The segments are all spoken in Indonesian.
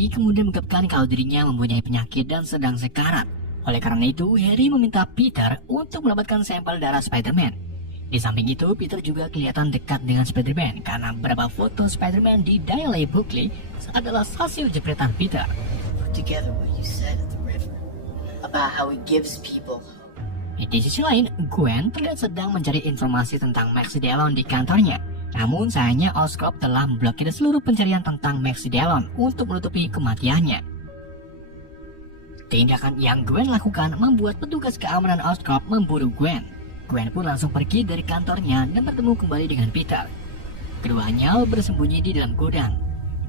Harry kemudian mengungkapkan kalau dirinya mempunyai penyakit dan sedang sekarat. Oleh karena itu, Harry meminta Peter untuk mendapatkan sampel darah Spider-Man. Di samping itu, Peter juga kelihatan dekat dengan Spider-Man karena beberapa foto Spider-Man di Daily Booklet adalah hasil jepretan Peter. Together what you said at the river about how it gives people hope. Di sisi lain, Gwen terlihat sedang mencari informasi tentang Max Dillon di kantornya. Namun sayangnya Oscorp telah memblokir seluruh pencarian tentang Max Dillon untuk menutupi kematiannya. Tindakan yang Gwen lakukan membuat petugas keamanan Oscorp memburu Gwen. Gwen pun langsung pergi dari kantornya dan bertemu kembali dengan Peter. Keduanya bersembunyi di dalam gudang.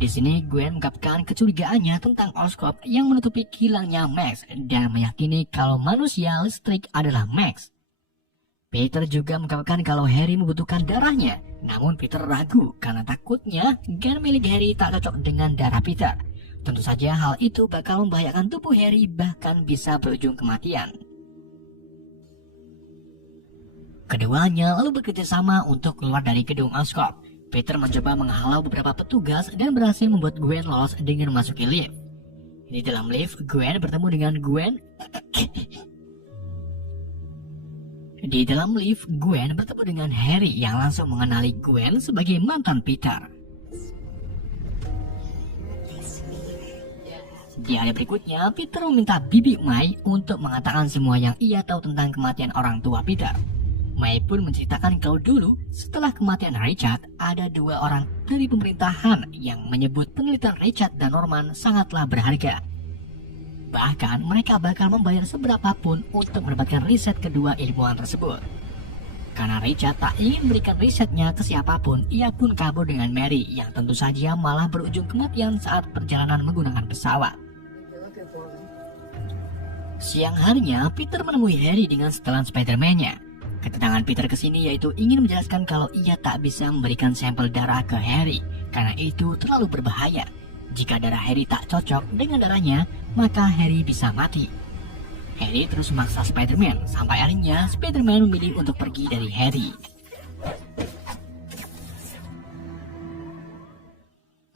Di sini Gwen mengungkapkan kecurigaannya tentang Oscorp yang menutupi hilangnya Max dan meyakini kalau manusia listrik adalah Max. Peter juga mengungkapkan kalau Harry membutuhkan darahnya, namun Peter ragu karena takutnya gen milik Harry tak cocok dengan darah Peter. Tentu saja hal itu bakal membahayakan tubuh Harry bahkan bisa berujung kematian. Keduanya lalu bekerja sama untuk keluar dari gedung Oscorp. Peter mencoba menghalau beberapa petugas dan berhasil membuat Gwen lolos dengan memasuki lift. Di dalam lift, Gwen bertemu dengan Harry yang langsung mengenali Gwen sebagai mantan Peter. Di hari berikutnya, Peter meminta Bibi May untuk mengatakan semua yang ia tahu tentang kematian orang tua Peter. May pun menceritakan kalau dulu setelah kematian Richard, ada dua orang dari pemerintahan yang menyebut penelitian Richard dan Norman sangatlah berharga. Bahkan mereka bakal membayar seberapapun untuk mendapatkan riset kedua ilmuwan tersebut. Karena Richard tak ingin memberikan risetnya ke siapapun, ia pun kabur dengan Mary yang tentu saja malah berujung kematian saat perjalanan menggunakan pesawat. Siang harinya, Peter menemui Harry dengan setelan Spider-Man-nya. Kedatangan Peter ke sini yaitu ingin menjelaskan kalau ia tak bisa memberikan sampel darah ke Harry karena itu terlalu berbahaya. Jika darah Harry tak cocok dengan darahnya, maka Harry bisa mati. Harry terus memaksa Spider-Man sampai akhirnya Spider-Man memilih untuk pergi dari Harry.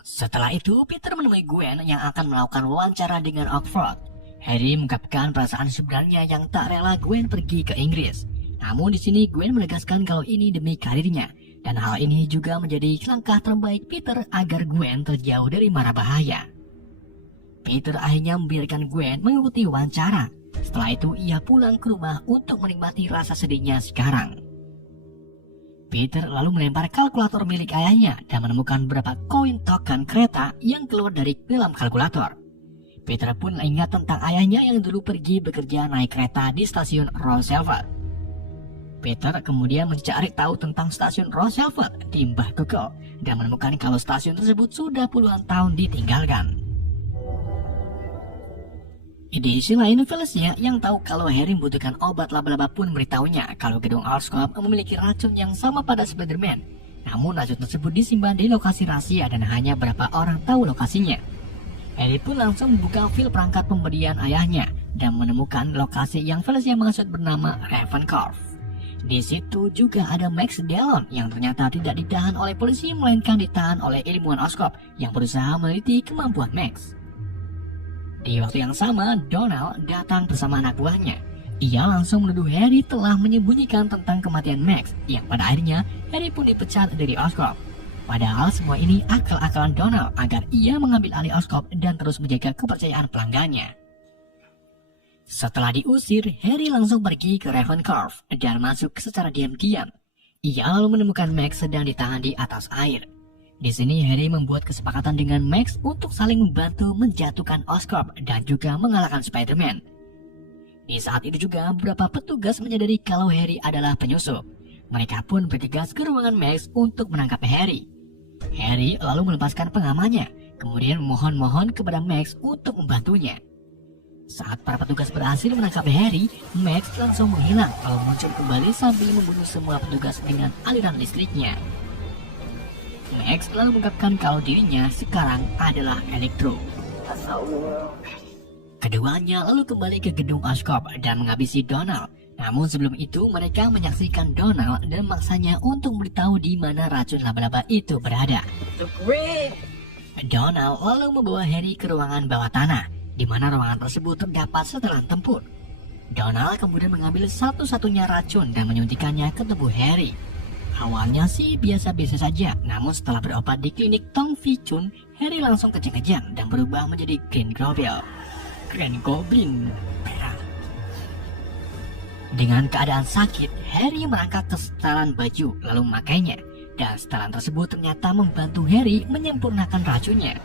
Setelah itu, Peter menemui Gwen yang akan melakukan wawancara dengan Oxford. Harry mengungkapkan perasaan sebenarnya yang tak rela Gwen pergi ke Inggris. Namun di sini Gwen menegaskan kalau ini demi karirnya, dan hal ini juga menjadi langkah terbaik Peter agar Gwen terjauh dari mara bahaya. Peter akhirnya membiarkan Gwen mengikuti wawancara. Setelah itu ia pulang ke rumah untuk menikmati rasa sedihnya sekarang. Peter lalu melempar kalkulator milik ayahnya dan menemukan beberapa koin token kereta yang keluar dari dalam kalkulator. Peter pun ingat tentang ayahnya yang dulu pergi bekerja naik kereta di stasiun Roosevelt. Peter kemudian mencari tahu tentang stasiun Roosevelt di Mbah Google dan menemukan kalau stasiun tersebut sudah puluhan tahun ditinggalkan. Di sisi lain, Felicia yang tahu kalau Harry membutuhkan obat laba-laba pun memberitahunya kalau gedung Oscorp memiliki racun yang sama pada Spider-Man. Namun racun tersebut disimpan di lokasi rahasia dan hanya beberapa orang tahu lokasinya. Harry pun langsung membuka file perangkat pemberian ayahnya dan menemukan lokasi yang Felicia maksud bernama Ravencroft. Di situ juga ada Max Dillon yang ternyata tidak ditahan oleh polisi melainkan ditahan oleh ilmuwan Oscorp yang berusaha meneliti kemampuan Max. Di waktu yang sama, Donald datang bersama anak buahnya. Ia langsung menuduh Harry telah menyembunyikan tentang kematian Max yang pada akhirnya Harry pun dipecat dari Oscorp. Padahal semua ini akal-akalan Donald agar ia mengambil alih Oscorp dan terus menjaga kepercayaan pelanggannya. Setelah diusir, Harry langsung pergi ke Ravencroft dan masuk secara diam-diam. Ia lalu menemukan Max sedang ditahan di atas air. Di sini Harry membuat kesepakatan dengan Max untuk saling membantu menjatuhkan Oscorp dan juga mengalahkan Spider-Man. Di saat itu juga beberapa petugas menyadari kalau Harry adalah penyusup. Mereka pun bergegas ke ruangan Max untuk menangkap Harry. Harry lalu melepaskan pengamannya, kemudian memohon kepada Max untuk membantunya. Saat para petugas berhasil menangkap Harry, Max langsung menghilang lalu muncul kembali sambil membunuh semua petugas dengan aliran listriknya. Max lalu mengungkapkan kalau dirinya sekarang adalah Electro. Keduanya lalu kembali ke gedung Oscorp dan menghabisi Donald. Namun sebelum itu mereka menyaksikan Donald dan memaksanya untuk memberitahu di mana racun laba-laba itu berada. The grid! Donald lalu membawa Harry ke ruangan bawah tanah, di mana ruangan tersebut terdapat setelan tempur. Donald kemudian mengambil satu-satunya racun dan menyuntikkannya ke tubuh Harry. Awalnya sih biasa-biasa saja, namun setelah berobat di klinik Tong Fi Chun, Harry langsung kejang-kejang dan berubah menjadi Green Goblin. Dengan keadaan sakit, Harry merangkak ke setelan baju lalu memakainya, dan setelan tersebut ternyata membantu Harry menyempurnakan racunnya.